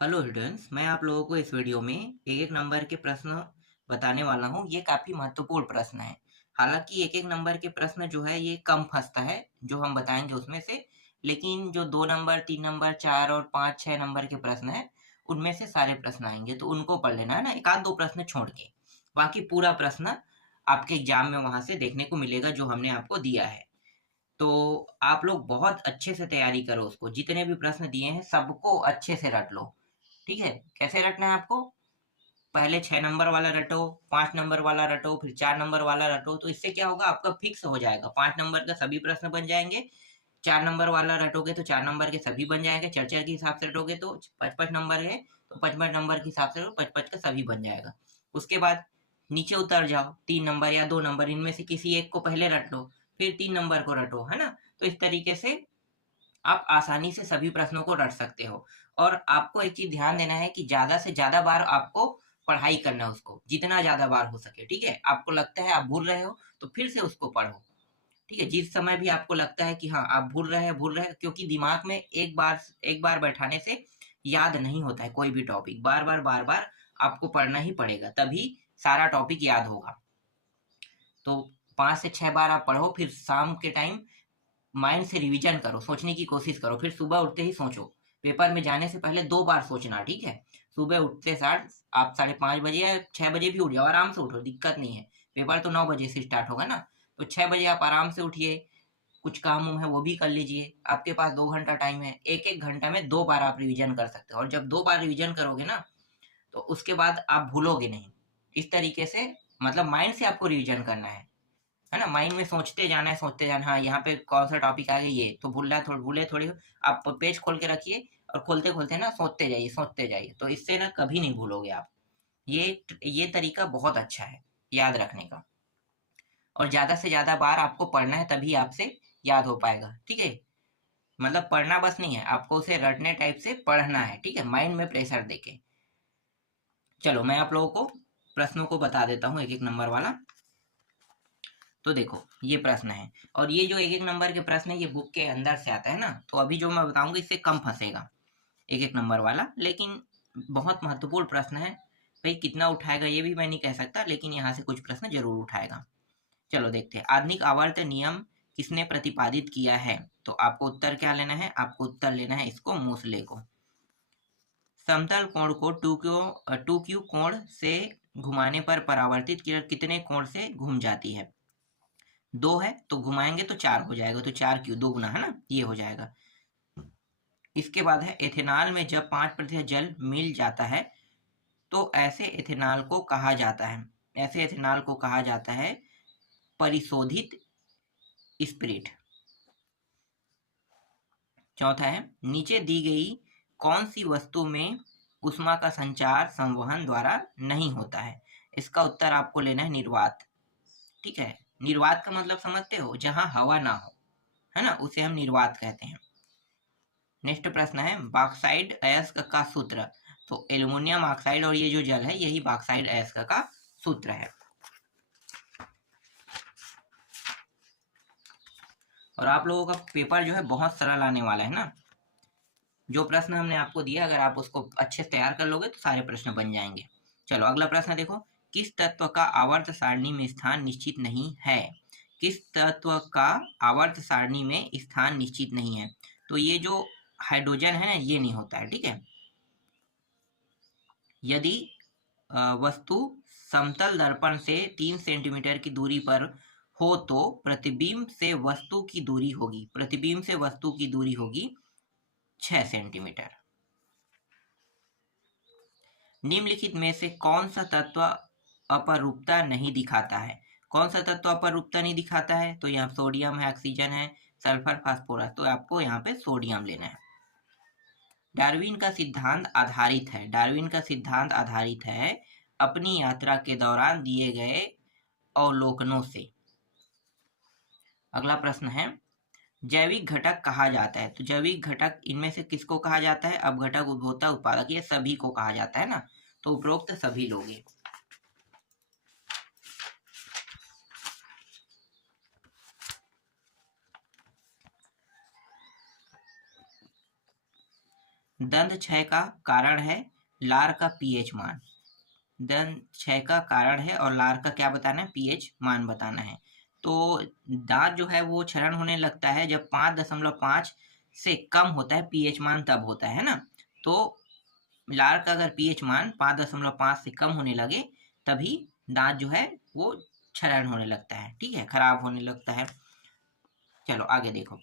Hello students, मैं आप लोगों को इस वीडियो में एक एक नंबर के प्रश्न बताने वाला हूँ। ये काफ़ी महत्वपूर्ण प्रश्न है। हालांकि एक एक नंबर के प्रश्न जो है ये कम फंसता है जो हम बताएंगे उसमें से, लेकिन जो 2 नंबर 3 नंबर 4 और 5 6 नंबर के प्रश्न हैं उनमें से सारे प्रश्न आएंगे, तो उनको पढ़ लेना है ना, एक आध दो प्रश्न छोड़ के। बाकी पूरा प्रश्न आपके एग्जाम में वहां से देखने को मिलेगा जो हमने आपको दिया है। तो आप लोग बहुत अच्छे से तैयारी करो, उसको जितने भी प्रश्न दिए हैं सबको अच्छे से रट लो। ठीक है? कैसे रटना है आपको? पहले 6 नंबर वाला रटो, 5 नंबर वाला रटो, फिर 4 नंबर वाला रटो। तो इससे क्या होगा, आपका फिक्स हो जाएगा। 5 नंबर का सभी प्रश्न बन जाएंगे। 4 नंबर वाला रटोगे तो 4 नंबर के सभी बन जाएंगे। चर्चा के हिसाब से रटोगे तो 5 5 नंबर है, तो 5 5 नंबर के हिसाब से 5 5 का सभी बन जाएगा। उसके बाद नीचे उतर जाओ, 3 नंबर या 2 नंबर इनमें से किसी एक को पहले रट लो, फिर 3 नंबर को रटो, है ना? तो इस तरीके से आप आसानी से सभी प्रश्नों को रट सकते हो। और आपको एक चीज ध्यान देना है कि ज्यादा से ज्यादा बार आपको पढ़ाई करना है उसको, जितना ज्यादा बार हो सके। ठीक है? आपको लगता है आप भूल रहे हो तो फिर से उसको पढ़ो। ठीक है? जिस समय भी आपको लगता है कि हाँ आप भूल रहे हैं, क्योंकि दिमाग में एक बार बैठाने से याद नहीं होता है कोई भी टॉपिक। बार बार आपको पढ़ना ही पड़ेगा, तभी सारा टॉपिक याद होगा। तो 5 से 6 बार आप पढ़ो, फिर शाम के टाइम माइंड से रिवीजन करो, सोचने की कोशिश करो, फिर सुबह उठते ही सोचो। पेपर में जाने से पहले 2 बार सोचना। ठीक है? सुबह उठते सार आप 5:30 बजे या 6 बजे भी उठ जाओ, आराम से उठो, दिक्कत नहीं है। पेपर तो 9 बजे से स्टार्ट होगा ना, तो 6 बजे आप आराम से उठिए। कुछ काम वाम है वो भी कर लीजिए। आपके पास 2 घंटा टाइम है, एक एक घंटा में 2 बार आप रिवीजन कर सकते हो। और जब 2 बार रिवीजन करोगे ना, तो उसके बाद आप भूलोगे नहीं। इस तरीके से मतलब माइंड से आपको रिवीजन करना है ना? माइंड में सोचते जाना है, सोचते जाना, हाँ यहाँ पे कौन सा टॉपिक आ गया, ये तो भूलना है, थोड़ी भूले थोड़ी। आप पेज खोल के रखिए और खोलते खोलते ना सोचते जाइए, सोचते जाइए, तो इससे ना कभी नहीं भूलोगे आप। ये तरीका बहुत अच्छा है याद रखने का। और ज्यादा से ज्यादा बार आपको पढ़ना है, तभी आपसे याद हो पाएगा। ठीक है? मतलब पढ़ना बस नहीं है, आपको उसे रटने टाइप से पढ़ना है। ठीक है? माइंड में प्रेशर देके। चलो मैं आप लोगों को प्रश्नों को बता देता हूँ एक एक नंबर वाला। तो देखो, ये प्रश्न है, और ये जो एक एक नंबर के प्रश्न है ये बुक के अंदर से आता है ना, तो अभी जो मैं बताऊंगा इससे कम फंसेगा एक एक नंबर वाला, लेकिन बहुत महत्वपूर्ण प्रश्न है। भाई कितना उठाएगा ये भी मैं नहीं कह सकता, लेकिन यहाँ से कुछ प्रश्न जरूर उठाएगा। चलो देखते हैं। आधुनिक आवर्त नियम किसने प्रतिपादित किया है? तो आपको उत्तर क्या लेना है? आपको उत्तर लेना है इसको, मोसले को। समतल कोण को टू क्यू कोण से घुमाने पर परावर्तित किरण कितने कोण से घूम जाती है? 2 है तो घुमाएंगे तो 4 हो जाएगा, तो 4 क्यू, 2 गुना, है ना, ये हो जाएगा। इसके बाद है, एथेनॉल में जब 5% जल मिल जाता है तो ऐसे एथेनॉल को कहा जाता है, ऐसे एथेनॉल को कहा जाता है परिशोधित स्पिरिट। चौथा है, नीचे दी गई कौन सी वस्तु में ऊष्मा का संचार संवहन द्वारा नहीं होता है? इसका उत्तर आपको लेना है निर्वात। ठीक है? निर्वात का मतलब समझते हो? जहां हवा ना हो, है ना, उसे हम निर्वात कहते हैं। नेक्स्ट प्रश्न है, बॉक्साइड अयस्क का सूत्र। तो एल्युमिनियम ऑक्साइड और ये जो जल है यही बॉक्साइड अयस्क का सूत्र है। और आप लोगों का पेपर जो है बहुत सरल आने वाला है ना। जो प्रश्न हमने आपको दिया, अगर आप उसको अच्छे से तैयार कर लोगे तो सारे प्रश्न बन जाएंगे। चलो अगला प्रश्न देखो। किस तत्व का आवर्त सारणी में स्थान निश्चित नहीं है? किस तत्व का आवर्त सारणी में स्थान निश्चित नहीं है? तो ये जो हाइड्रोजन है ना, ये नहीं होता है। ठीक है? यदि वस्तु समतल दर्पण से 3 सेंटीमीटर की दूरी पर हो तो प्रतिबिंब से वस्तु की दूरी होगी, प्रतिबिंब से वस्तु की दूरी होगी 6 सेंटीमीटर। निम्नलिखित में से कौन सा तत्व अपरूपता नहीं दिखाता है? कौन सा तत्व अपरूपता नहीं दिखाता है? तो यहाँ सोडियम है, ऑक्सीजन है, सल्फर, फास्फोरस, तो आपको यहाँ पे सोडियम लेना है। डार्विन का सिद्धांत आधारित है, डार्विन का सिद्धांत आधारित है अपनी यात्रा के दौरान दिए गए अवलोकनों से। अगला प्रश्न है, जैविक घटक कहा जाता है। तो जैविक घटक इनमें से किसको कहा जाता है? अपघटक, उपभोक्ता, उत्पादक, ये सभी को कहा जाता है ना, तो उपरोक्त सभी लोग ये। दंत क्षय का कारण है लार का पीएच मान। दंत क्षय का कारण है और लार का क्या बताना है, पीएच मान बताना है। तो दांत जो है वो क्षरण होने लगता है जब 5.5 से कम होता है पीएच मान, तब होता है ना। तो लार का अगर पीएच मान 5.5 से कम होने लगे तभी दांत जो है वो क्षरण होने लगता है, ठीक है, खराब होने लगता है। चलो आगे देखो,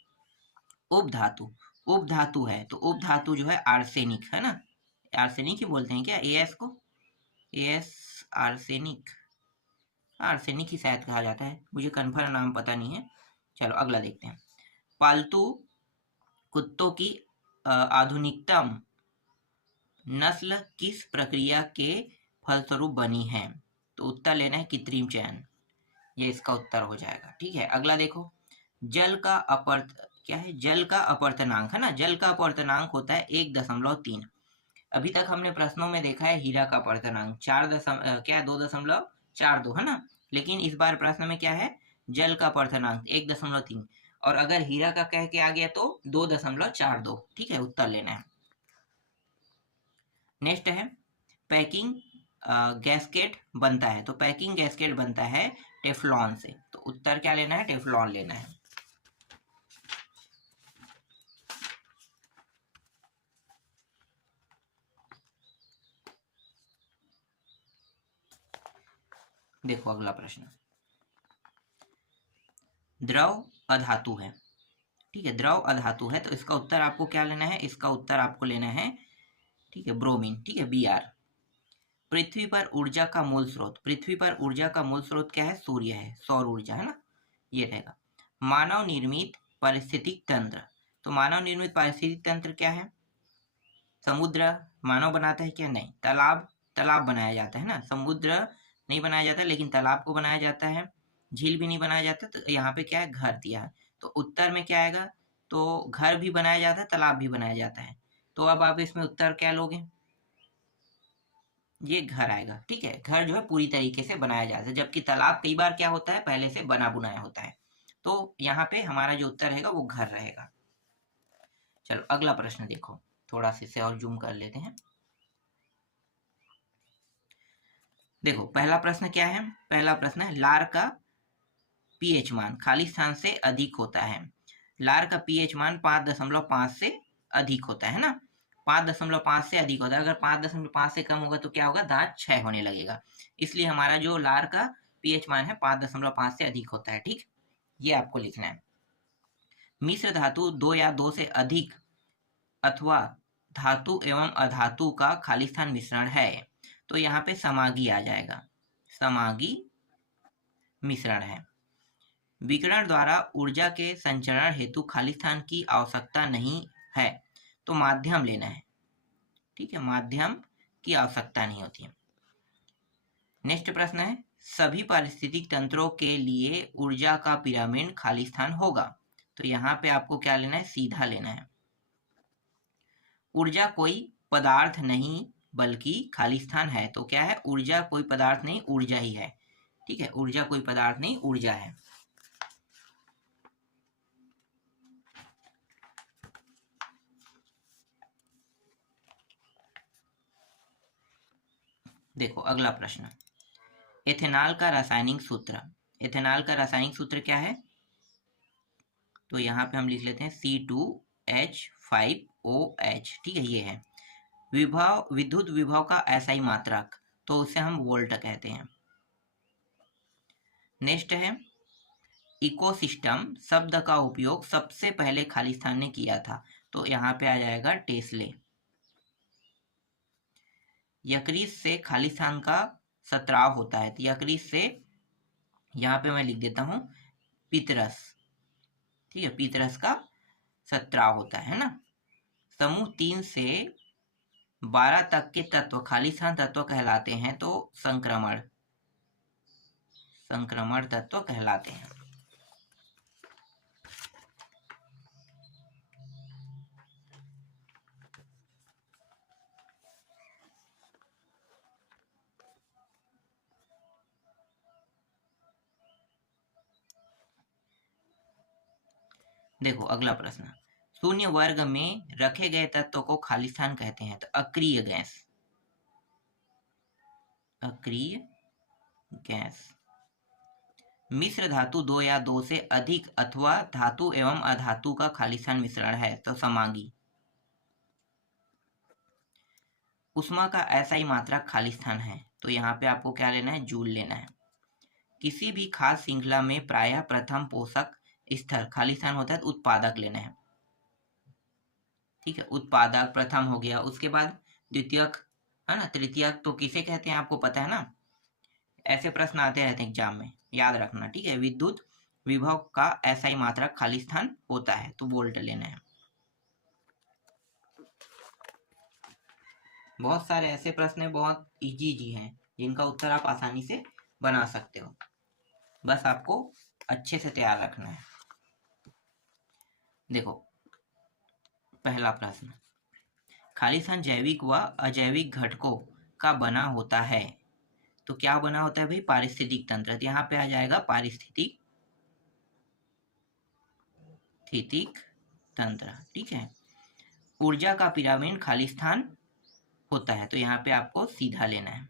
उपधातु। उपधातु है तो उपधातु जो है आर्सेनिक है ना, आर्सेनिक ही बोलते हैं क्या एएस को, एएस आर्सेनिक, आर्सेनिक ही शायद कहा जाता है, मुझे कन्फर्म नाम पता नहीं है। चलो अगला देखते हैं, पालतू कुत्तों की आधुनिकतम नस्ल किस प्रक्रिया के फलस्वरूप बनी है। तो उत्तर लेना है कृत्रिम चयन, ये इसका उत्तर हो जाएगा, ठीक है। अगला देखो, जल का अपवर्त क्या है, जल का अपवर्तनांक है ना, जल का अपवर्तनांक होता है 1.3। अभी तक हमने प्रश्नों में देखा है हीरा का अपवर्तनांक 2.42 है ना, लेकिन इस बार प्रश्न में क्या है, जल का अपवर्तनांक 1.3, और अगर हीरा का कह के आ गया तो 2.42, ठीक है, उत्तर लेना है। नेक्स्ट है, पैकिंग गैस्केट बनता है, तो पैकिंग गैस्केट बनता है टेफ्लॉन से, तो उत्तर क्या लेना है, टेफ्लॉन लेना है। देखो अगला प्रश्न, द्रव अधातु है, ठीक है, द्रव अधातु है, तो इसका उत्तर आपको क्या लेना है, इसका उत्तर आपको लेना है, ठीक है, ब्रोमीन, ठीक है, Br। पृथ्वी पर ऊर्जा का मूल स्रोत, पृथ्वी पर ऊर्जा का मूल स्रोत क्या है, सूर्य है, सौर ऊर्जा है ना, ये रहेगा। मानव निर्मित पारिस्थितिक तंत्र, तो मानव निर्मित पारिस्थितिक तंत्र क्या है, समुद्र मानव बनाता है क्या, नहीं, तालाब, तालाब बनाया जाता है ना, समुद्र नहीं बनाया जाता लेकिन तालाब को बनाया जाता है, झील भी नहीं बनाया जाता, तो यहाँ पे क्या है, घर दिया है, तो उत्तर में क्या आएगा, तो घर भी बनाया जाता है, तालाब भी बनाया जाता है, तो अब आप इसमें उत्तर क्या लोगे, ये घर आएगा, ठीक है, घर जो है पूरी तरीके से बनाया जाता है, जबकि तालाब कई बार क्या होता है, पहले से बना बुनाया होता है, तो यहाँ पे हमारा जो उत्तर रहेगा वो घर रहेगा। चलो अगला प्रश्न देखो, थोड़ा सा इसे और जूम कर लेते हैं। देखो पहला प्रश्न क्या है, पहला प्रश्न है लार का पीएच मान खाली स्थान से अधिक होता है, लार का पीएच मान 5.5 से अधिक होता है ना, 5.5 से अधिक होता है, अगर 5.5 से कम होगा तो क्या होगा, दांत क्षय होने लगेगा, इसलिए हमारा जो लार का पीएच मान है 5.5 से अधिक होता है, ठीक, ये आपको लिखना है। मिश्र धातु 2 या 2 से अधिक अथवा धातु एवं अधातु का खालिस्तान मिश्रण है, तो यहाँ पे समागी आ जाएगा, समागी मिश्रण है। विकिरण द्वारा ऊर्जा के संचरण हेतु खालिस्तान की आवश्यकता नहीं है, तो माध्यम लेना है, ठीक है, माध्यम की आवश्यकता नहीं होती है। नेक्स्ट प्रश्न है, सभी पारिस्थितिक तंत्रों के लिए ऊर्जा का पिरामिड खालिस्तान होगा, तो यहाँ पे आपको क्या लेना है, सीधा लेना है। ऊर्जा कोई पदार्थ नहीं बल्कि खालिस्तान है, तो क्या है, ऊर्जा कोई पदार्थ नहीं, ऊर्जा ही है, ठीक है, ऊर्जा कोई पदार्थ नहीं, ऊर्जा है। देखो अगला प्रश्न, एथेनॉल का रासायनिक सूत्र, एथेनॉल का रासायनिक सूत्र क्या है, तो यहाँ पे हम लिख लेते हैं C2H5OH, ठीक है, ये है। विभव, विद्युत विभव का एसआई मात्रक, तो उसे हम वोल्ट कहते हैं। नेक्स्ट है, इकोसिस्टम शब्द का उपयोग सबसे पहले खालिस्तान ने किया था, तो यहाँ पे आ जाएगा टेस्ले। यकृत से खालिस्तान का स्राव होता है, तो यकृत से यहाँ पे मैं लिख देता हूँ पितरस, ठीक है, पितरस का स्राव होता है ना। समूह 3 से 12 तक के तत्व खालिस्तान तत्व कहलाते हैं, तो संक्रमण, संक्रमण तत्व कहलाते हैं। देखो अगला प्रश्न, शून्य वर्ग में रखे गए तत्व को खाली स्थान कहते हैं। तो अक्रिय गैस, अक्रिय गैस। मिश्र धातु दो या दो से अधिक अथवा धातु एवं अधातु का खाली स्थान मिश्रण है। तो समांगी। उष्मा का ऐसा ही मात्रक खाली स्थान है। तो यहाँ पे आपको क्या लेना है, जूल लेना है। किसी भी खास श्रृंखला में प्रायः प्रथम पोषक स्तर खाली स्थान होता है, तो उत्पादक लेना है। ठीक है, उत्पादक प्रथम हो गया, उसके बाद द्वितीयक है ना, तृतीयक तो किसे कहते हैं आपको पता है ना, ऐसे प्रश्न आते रहते हैं एग्जाम में, याद रखना। ठीक है, विद्युत विभव का ऐसा ही मात्रक खाली स्थान होता है, तो वोल्ट लेना है। बहुत सारे ऐसे प्रश्न बहुत इजी हैं जिनका उत्तर आप आसानी से बना सकते हो, बस आपको अच्छे से तैयार रखना है। देखो पहला प्रश्न, खाली स्थान जैविक व अजैविक घटकों का बना होता है। तो क्या बना होता है भाई, पारिस्थितिक तंत्र। तो यहाँ पे आ जाएगा पारिस्थितिक तंत्र। ठीक है, ऊर्जा का पिरामिड खाली स्थान होता है। तो यहाँ पे आपको सीधा लेना है।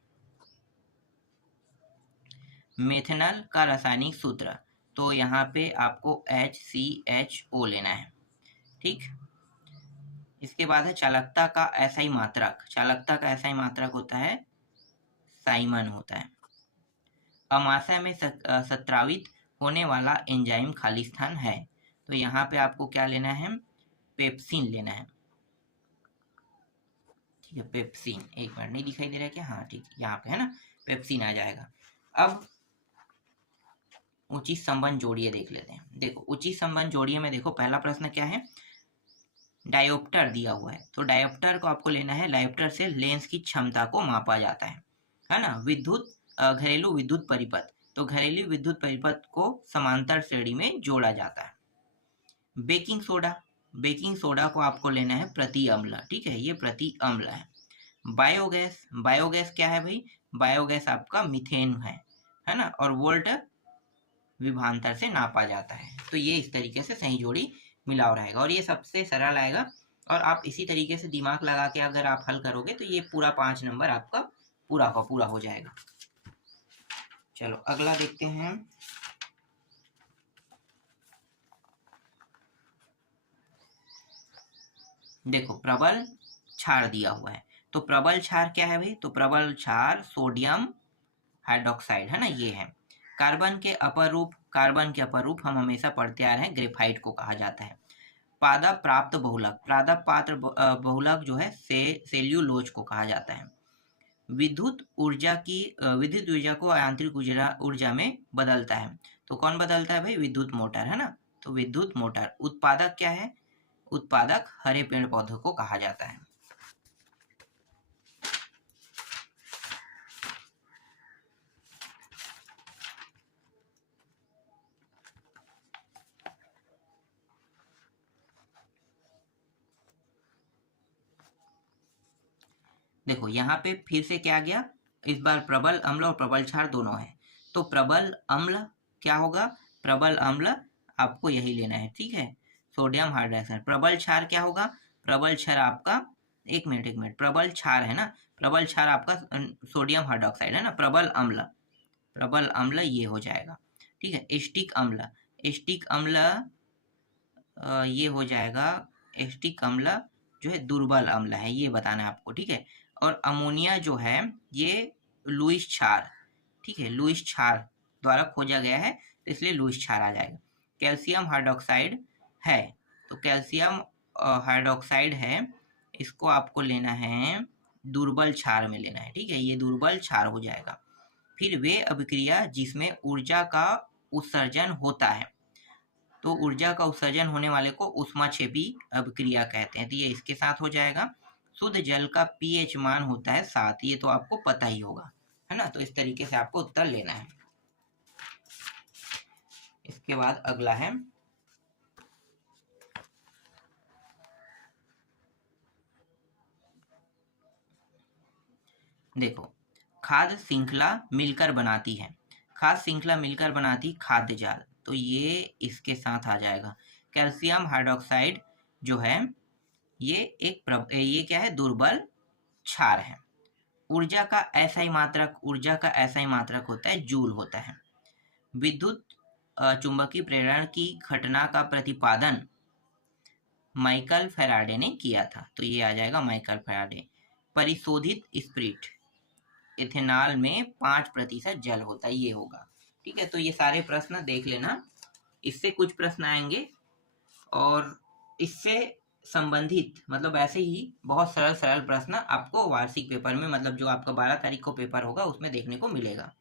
मेथनॉल का रासायनिक सूत्र, तो यहाँ पे आपको HCHO लेना है। ठीक, इसके बाद है चालकता का ऐसा मात्रक। चालकता का ऐसा मात्रक होता है साइमन होता है। अमाशय में सत्रावित होने वाला एंजाइम खाली स्थान है। तो यहाँ पे आपको क्या लेना है, पेप्सिन लेना है। ठीक है, पेप्सिन, एक मिनट, नहीं दिखाई दे रहा है क्या, हाँ ठीक, यहाँ पे है ना, पेप्सिन आ जाएगा। अब उचित संबंध जोड़िए देख लेते हैं। देखो उचित संबंध जोड़िए में देखो पहला प्रश्न क्या है, डायोप्टर दिया हुआ है। तो डायोप्टर को आपको लेना है, डायोप्टर से लेंस की क्षमता को मापा जाता है ना। घरेलू विद्युत परिपथ, तो घरेलू विद्युत परिपथ को समांतर श्रेणी में जोड़ा जाता है। बेकिंग सोडा, बेकिंग सोडा को आपको लेना है प्रति अम्ल। ठीक है, ये प्रति अम्ल है। बायोगैस, बायोगैस क्या है भाई, बायोगैस आपका मीथेन है ना, और वोल्ट विभांतर से नापा जाता है। तो ये इस तरीके से सही जोड़ी मिलाव रहेगा और ये सबसे सरल आएगा। और आप इसी तरीके से दिमाग लगा के अगर आप हल करोगे तो ये पूरा 5 नंबर आपका पूरा का पूरा हो जाएगा। चलो अगला देखते हैं। देखो प्रबल क्षार दिया हुआ है। तो प्रबल क्षार क्या है भाई, तो प्रबल क्षार सोडियम हाइड्रोक्साइड है ना, ये है। कार्बन के अपर रूप हम हमेशा पढ़ते आ रहे हैं, ग्रेफाइट को कहा जाता है। पादप प्राप्त बहुलक, पादप पात्र बहुलक जो है सेल्यूलोज को कहा जाता है। विद्युत ऊर्जा को यांत्रिक ऊर्जा में बदलता है। तो कौन बदलता है भाई, विद्युत मोटर है ना, तो विद्युत मोटर। उत्पादक क्या है, उत्पादक हरे पेड़ पौधों को कहा जाता है। देखो यहाँ पे फिर से क्या गया, इस बार प्रबल अम्ल और प्रबल क्षार दोनों है। तो प्रबल अम्ल क्या होगा, प्रबल अम्ल आपको यही लेना है। ठीक है, सोडियम हाइड्रोक्साइड। प्रबल क्षार क्या होगा, प्रबल क्षार आपका, एक मिनट, प्रबल क्षार है ना, प्रबल क्षार आपका सोडियम हाइड्रोक्साइड है ना, प्रबल अम्ल ये हो जाएगा। ठीक है, एस्टिक अम्ल ये हो जाएगा, एस्टिक अम्ल जो है दुर्बल अम्ल है, ये बताना है आपको। ठीक है, और अमोनिया जो है ये लुईस क्षार, ठीक है, लुईस क्षार द्वारा खोजा गया है, तो इसलिए लुईस क्षार आ जाएगा। कैल्शियम हाइड्रोक्साइड है, तो कैल्शियम हाइड्रोक्साइड है, इसको आपको लेना है दुर्बल क्षार में लेना है। ठीक है, ये दुर्बल क्षार हो जाएगा। फिर वे अभिक्रिया जिसमें ऊर्जा का उत्सर्जन होता है, तो ऊर्जा का उत्सर्जन होने वाले को ऊष्माक्षेपी अभिक्रिया कहते हैं। तो ये इसके साथ हो जाएगा। शुद्ध जल का pH मान होता है 7, ये तो आपको पता ही होगा है ना। तो इस तरीके से आपको उत्तर लेना है। इसके बाद अगला है, देखो खाद्य श्रृंखला मिलकर बनाती है, खाद्य श्रृंखला मिलकर बनाती खाद्य जाल, तो ये इसके साथ आ जाएगा। कैल्शियम हाइड्रोक्साइड जो है ये क्या है, दुर्बल क्षार है। ऊर्जा का SI मात्रक होता है जूल होता है। विद्युत चुंबकीय प्रेरण की घटना का प्रतिपादन माइकल फैराडे ने किया था, तो ये आ जाएगा माइकल फैराडे। परिशोधित स्पिरिट इथेनॉल में 5% जल होता है, ये होगा। ठीक है, तो ये सारे प्रश्न देख लेना, इससे कुछ प्रश्न आएंगे और इससे संबंधित मतलब ऐसे ही बहुत सरल प्रश्न आपको वार्षिक पेपर में, मतलब जो आपका 12 तारीख को पेपर होगा उसमें देखने को मिलेगा।